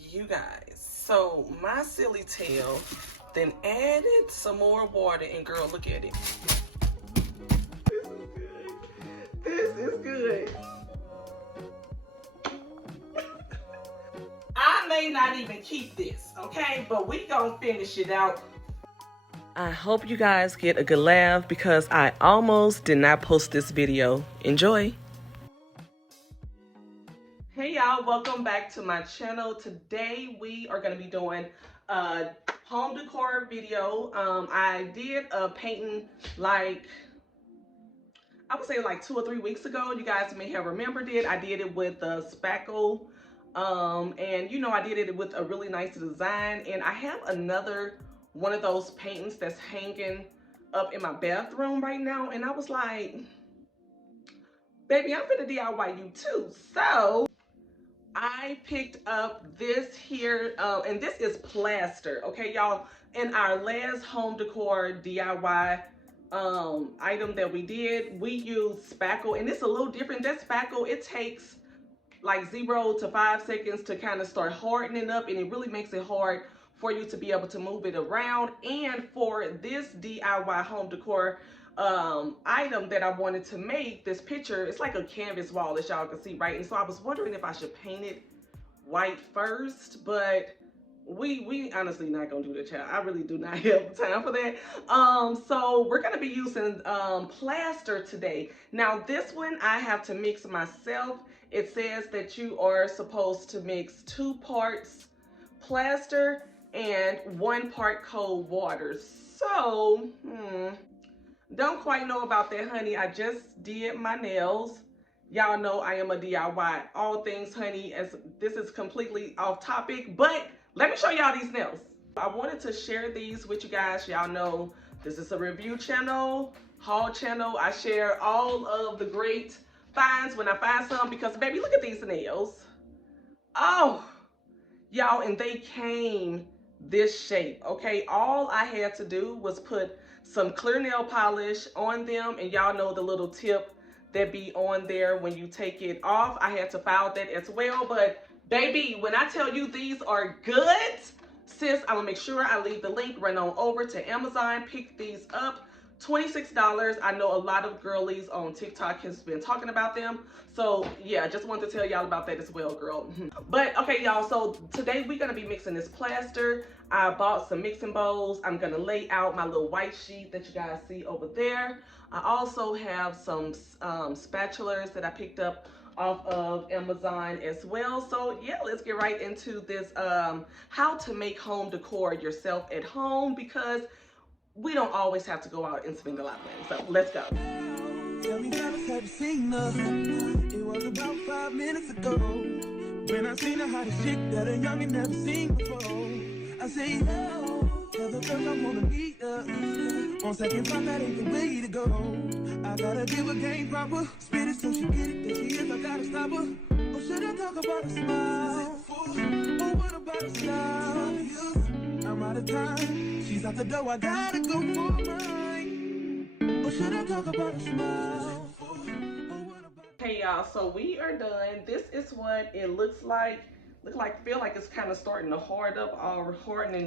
You guys, so my silly tail then added some more water, and girl, look at it. This is good. I may not even keep this, okay? But we gonna finish it out. I hope you guys get a good laugh because I almost did not post this video. Enjoy. Hey y'all, welcome back to my channel. Today we are going to be doing a home decor video. I did a painting I would say like 2 or 3 weeks ago. You guys may have remembered it. I did it with a spackle, and you know, I did it with a really nice design. And I have another one of those paintings that's hanging up in my bathroom right now. And I was like, baby, I'm gonna DIY you too. So I picked up this here, and this is plaster, okay, y'all? In our last home decor DIY item that we did, we used spackle, and it's a little different. That spackle, it takes like 0 to 5 seconds to kind of start hardening up, and it really makes it hard for you to be able to move it around. And for this DIY home decor item that I wanted to make, this picture, it's like a canvas wall, as y'all can see, right? And so I was wondering if I should paint it white first, but we honestly not gonna do that, child. I really do not have time for that. So we're gonna be using plaster today. Now this one I have to mix myself. It says that you are supposed to mix 2 parts plaster and 1 part cold water. So don't quite know about that, honey. I just did my nails. Y'all know I am a DIY all things, honey, as this is completely off topic, but let me show y'all these nails. I wanted to share these with you guys. Y'all know this is a review channel, haul channel. I share all of the great finds when I find some, because baby, look at these nails. Oh, y'all, and they came this shape, okay? All I had to do was put some clear nail polish on them, and y'all know the little tip that be on there when you take it off. I had to file that as well, but baby, when I tell you these are good, sis, I'm gonna make sure I leave the link, run on over to Amazon, pick these up. $26. I know a lot of girlies on TikTok has been talking about them. So yeah, just wanted to tell y'all about that as well, girl. But okay, y'all, so today we're gonna be mixing this plaster. I bought some mixing bowls. I'm gonna lay out my little white sheet that you guys see over there. I also have some spatulas that I picked up off of Amazon as well. So yeah, let's get right into this how to make home decor yourself at home, because we don't always have to go out and spend a lot of money. So let's go. Tell me, have you seen her? It was about 5 minutes ago when I seen her hottest chick that a youngin' never seen before. I say, yo, tell the girl I wanna meet her. On second thought, that ain't the way to go. I gotta give her game proper, spit it so she get it. There she is, I gotta stop her. Or should I talk about a smile? Or what about a style? I'm out of time. She's out the door, I gotta go for mine. Or should I talk about a smile? Hey y'all, so we are done. This is what it looks like. Feel like it's kind of starting to harden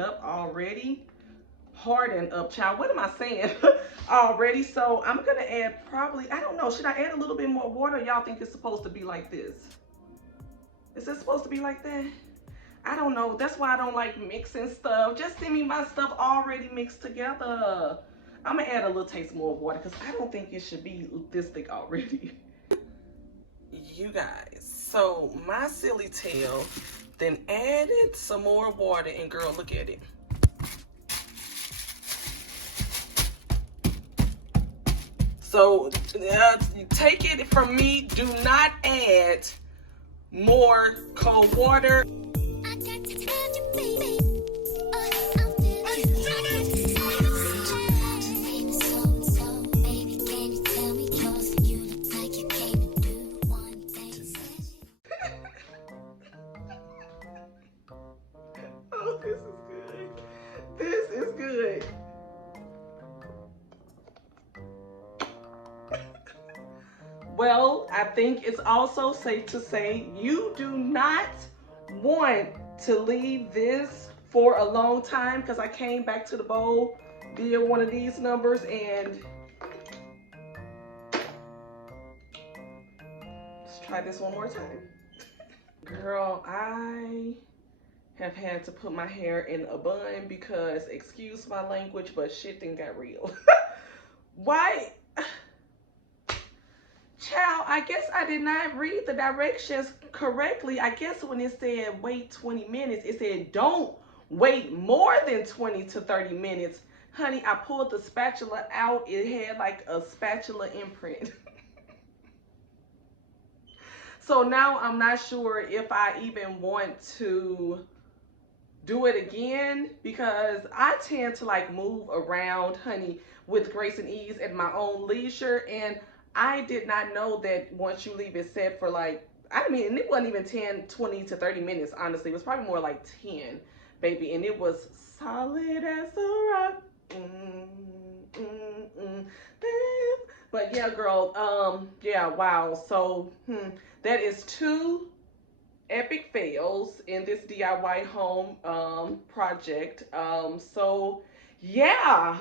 up already. Harden up, child. What am I saying? Already. So I'm gonna add probably, I don't know, should I add a little bit more water? Y'all think it's supposed to be like this? Is it supposed to be like that? I don't know. That's why I don't like mixing stuff. Just send me my stuff already mixed together. I'm gonna add a little taste more of water because I don't think it should be this thick already. You guys, so my silly tail then added some more water, and girl, look at it. So take it from me, do not add more cold water. Oh, this is good. This is good. Well, I think it's also safe to say you do not want to leave this for a long time because I came back to the bowl, did one of these numbers, and let's try this one more time. Girl, I have had to put my hair in a bun because, excuse my language, but shit done got real. Why? Child, I guess I did not read the directions correctly. I guess when it said wait 20 minutes, it said don't wait more than 20 to 30 minutes. Honey, I pulled the spatula out. It had like a spatula imprint. So now I'm not sure if I even want to do it again because I tend to like move around, honey, with grace and ease at my own leisure. And I did not know that once you leave it set for like, I mean, it wasn't even 10, 20 to 30 minutes, honestly. It was probably more like 10, baby. And it was solid as a rock. But yeah, girl, yeah, wow. So, that is 2 epic fails in this DIY home project. So yeah,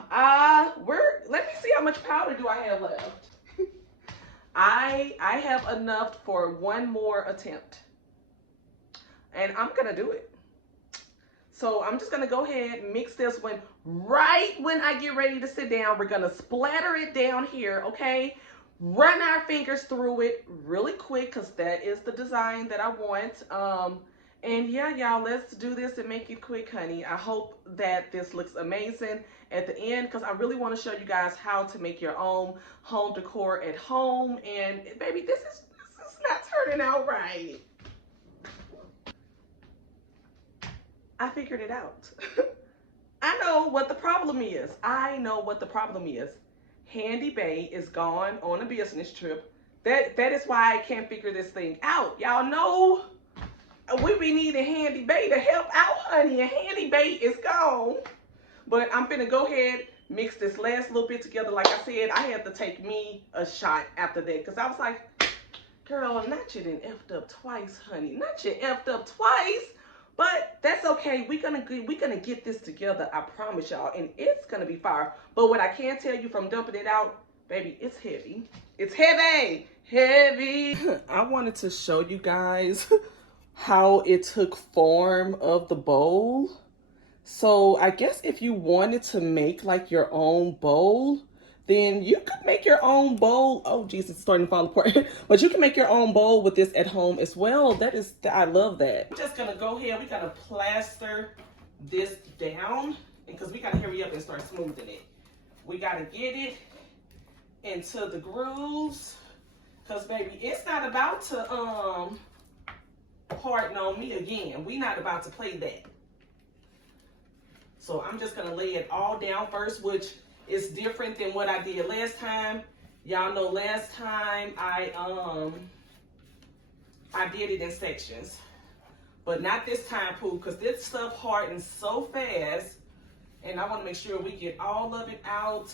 let me see how much powder do I have left. I have enough for one more attempt, and I'm gonna do it. So I'm just gonna go ahead and mix this one. Right when I get ready to sit down, we're gonna splatter it down here, okay? Run our fingers through it really quick because that is the design that I want. And yeah, y'all, let's do this and make it quick, honey. I hope that this looks amazing at the end because I really want to show you guys how to make your own home decor at home. And baby, this is not turning out right. I figured it out. I know what the problem is. I know what the problem is. Handy Bay is gone on a business trip. That is why I can't figure this thing out. Y'all know we be needing Handy Bay to help out, honey, and Handy Bay is gone. But I'm finna go ahead, mix this last little bit together. Like I said, I had to take me a shot after that because I was like, girl, not you done effed up twice, honey. Not you effed up twice. But that's okay. We're gonna get this together. I promise y'all, and it's gonna be fire. But what I can tell you from dumping it out, baby, it's heavy. It's heavy, heavy. I wanted to show you guys how it took form of the bowl. So I guess if you wanted to make like your own bowl, then you could make your own bowl. Oh, Jesus, it's starting to fall apart. But you can make your own bowl with this at home as well. I love that. I'm just gonna go ahead. We gotta plaster this down because we gotta hurry up and start smoothing it. We gotta get it into the grooves because, baby, it's not about to harden on me again. We not about to play that. So I'm just gonna lay it all down first, which is different than what I did last time. Y'all know last time I did it in sections. But not this time, Pooh, because this stuff hardens so fast. And I want to make sure we get all of it out.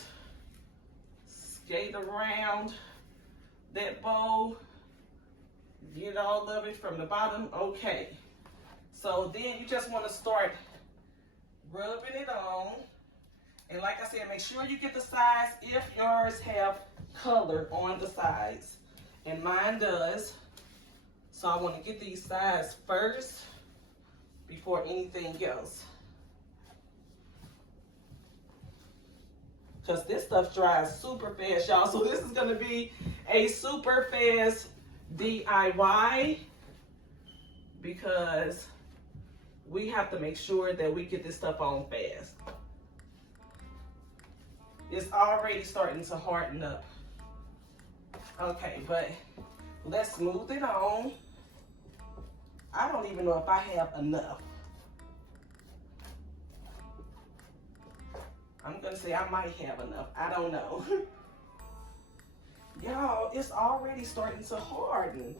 Skate around that bowl. Get all of it from the bottom. Okay. So then you just want to start rubbing it on. And like I said, make sure you get the sides if yours have color on the sides. And mine does. So I want to get these sides first before anything else. Because this stuff dries super fast, y'all. So this is going to be a super fast DIY. Because we have to make sure that we get this stuff on fast. It's already starting to harden up. Okay, but let's smooth it on. I don't even know if I have enough. I'm gonna say I might have enough. I don't know. Y'all, it's already starting to harden.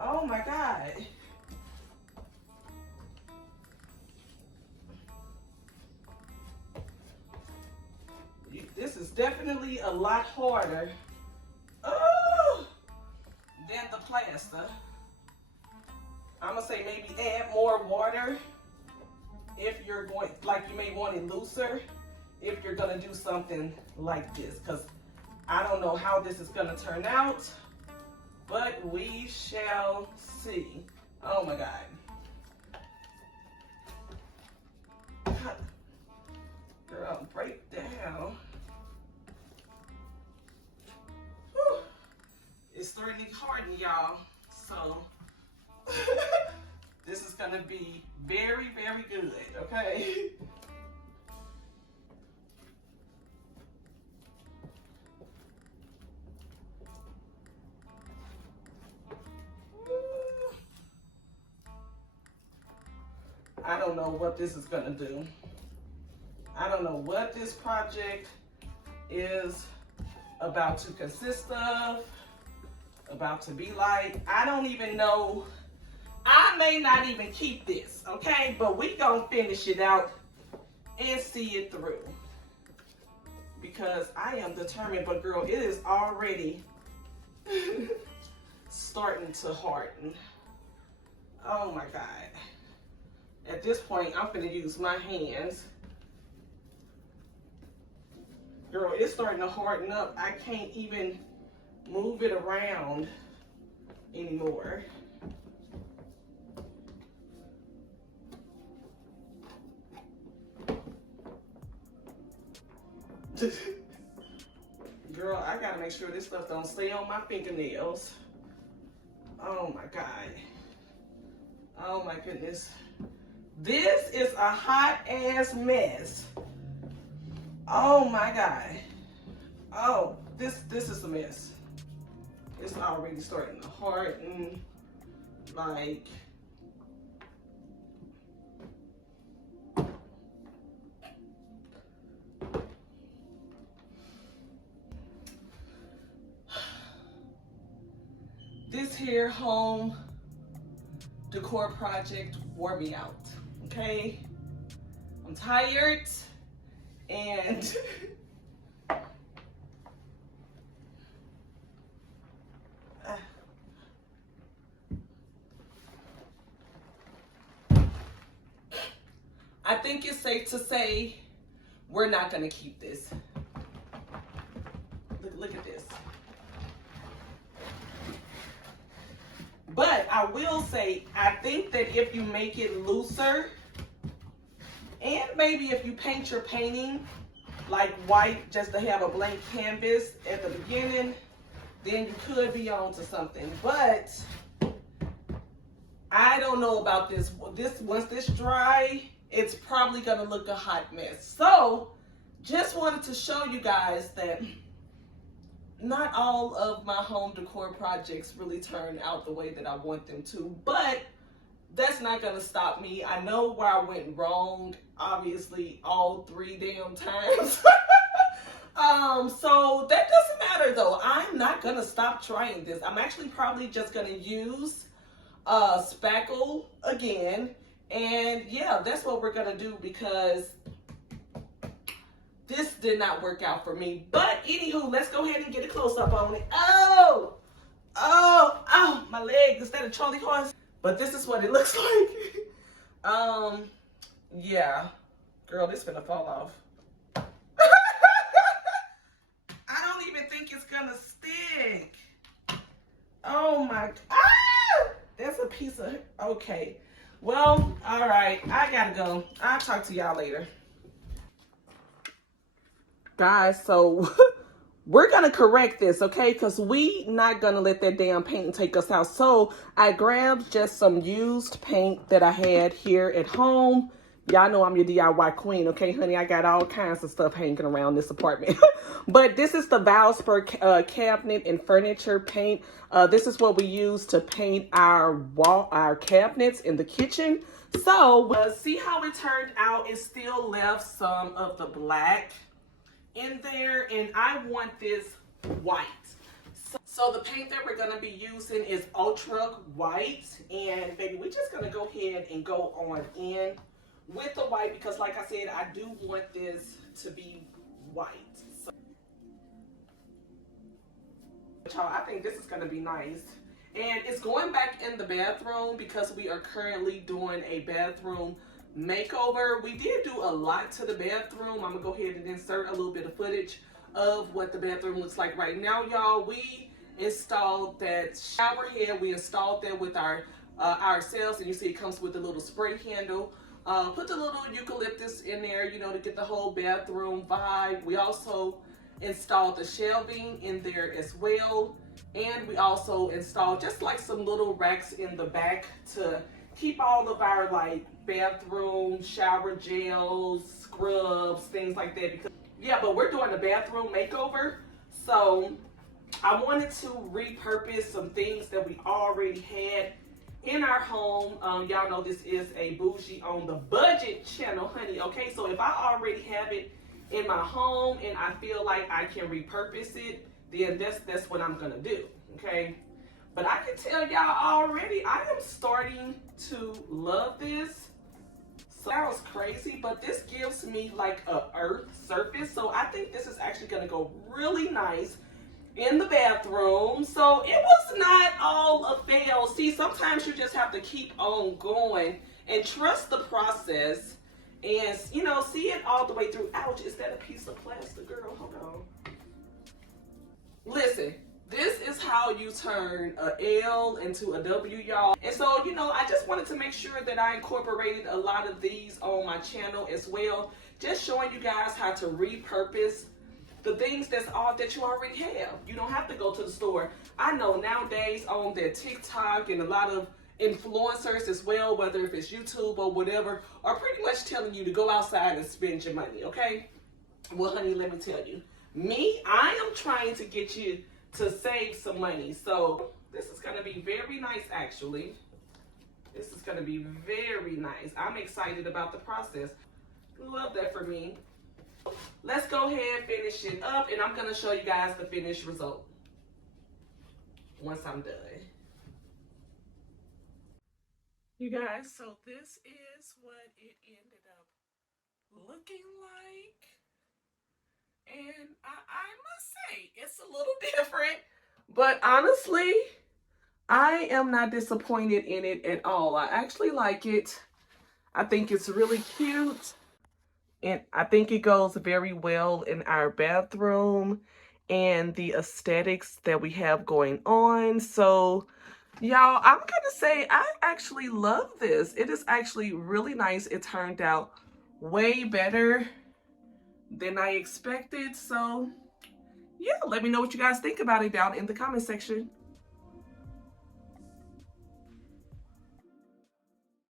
Oh my God. This is definitely a lot harder than the plaster. I'm gonna say maybe add more water if you're going, like you may want it looser if you're gonna do something like this, because I don't know how this is gonna turn out, but we shall see. Oh my God. Girl, break down. Whew. It's starting to harden, y'all. So this is gonna be very, very good, okay? I don't know what this is gonna do. I don't know what this project is about to consist of, about to be like. I don't even know. I may not even keep this, okay? But we gonna finish it out and see it through. Because I am determined, but girl, it is already starting to harden. Oh my God. At this point, I'm gonna use my hands. Girl, it's starting to harden up. I can't even move it around anymore. Girl, I gotta make sure this stuff don't stay on my fingernails. Oh my God. Oh my goodness. This is a hot ass mess. Oh my God. Oh, this is a mess. It's already starting to harden. Like, this here home decor project wore me out, okay? I'm tired and I think it's safe to say we're not gonna keep this. Look at this. But I will say, I think that if you make it looser, and maybe if you paint your painting like white just to have a blank canvas at the beginning, then you could be on to something. But I don't know about this. Once this dry, it's probably gonna look a hot mess. So just wanted to show you guys that not all of my home decor projects really turn out the way that I want them to, but that's not gonna stop me. I know where I went wrong, obviously all 3 damn times. So that doesn't matter though. I'm not gonna stop trying this. I'm actually probably just gonna use spackle again, and yeah, that's what we're gonna do because this did not work out for me. But anywho, let's go ahead and get a close-up on it. Oh, my leg instead of Charlie horse. But this is what it looks like. Yeah, girl, this finna fall off. I don't even think it's gonna stick. Oh my, that's a piece of, okay. Well, all right, I gotta go. I'll talk to y'all later. Guys, so we're gonna correct this, okay? Because we not gonna let that damn paint take us out. So I grabbed just some used paint that I had here at home. Y'all know I'm your DIY queen, okay, honey? I got all kinds of stuff hanging around this apartment. But this is the Valspar cabinet and furniture paint. This is what we use to paint our cabinets in the kitchen. So see how it turned out? It still left some of the black in there, and I want this white. So the paint that we're gonna be using is Ultra White, and baby, we're just gonna go ahead and go on in with the white because, like I said, I do want this to be white. So, y'all, I think this is gonna be nice. And it's going back in the bathroom because we are currently doing a bathroom makeover. We did do a lot to the bathroom. I'm gonna go ahead and insert a little bit of footage of what the bathroom looks like right now, y'all. We installed that shower head. We installed that with ourselves, and you see it comes with a little spray handle. Put the little eucalyptus in there, you know, to get the whole bathroom vibe. We also installed the shelving in there as well. And we also installed just like some little racks in the back to keep all of our like bathroom shower gels, scrubs, things like that. Because yeah, but we're doing a bathroom makeover, so I wanted to repurpose some things that we already had in our home. Y'all know this is a bougie on the budget channel, honey. Okay, so if I already have it in my home and I feel like I can repurpose it, then that's what I'm gonna do. Okay, but I can tell y'all already, I am starting to love this. So that was crazy, but this gives me like a earth surface, so I think this is actually gonna go really nice in the bathroom. So it was not all a fail. See, sometimes you just have to keep on going and trust the process and, you know, see it all the way through. Ouch, is that a piece of plastic, girl? Hold on. Listen, this is how you turn a L into a W, y'all. And so, you know, I just wanted to make sure that I incorporated a lot of these on my channel as well. Just showing you guys how to repurpose the things that you already have. You don't have to go to the store. I know nowadays on their TikTok and a lot of influencers as well, whether if it's YouTube or whatever, are pretty much telling you to go outside and spend your money, okay? Well, honey, let me tell you. Me, I am trying to get you to save some money. So this is going to be very nice, actually. This is going to be very nice. I'm excited about the process. Love that for me. Let's go ahead and finish it up, and I'm going to show you guys the finished result once I'm done. You guys, so this is what it ended up looking like. And I must say, it's a little different, but honestly, I am not disappointed in it at all. I actually like it. I think it's really cute. And I think it goes very well in our bathroom and the aesthetics that we have going on. So, y'all, I'm going to say I actually love this. It is actually really nice. It turned out way better than I expected. So, yeah, let me know what you guys think about it down in the comment section.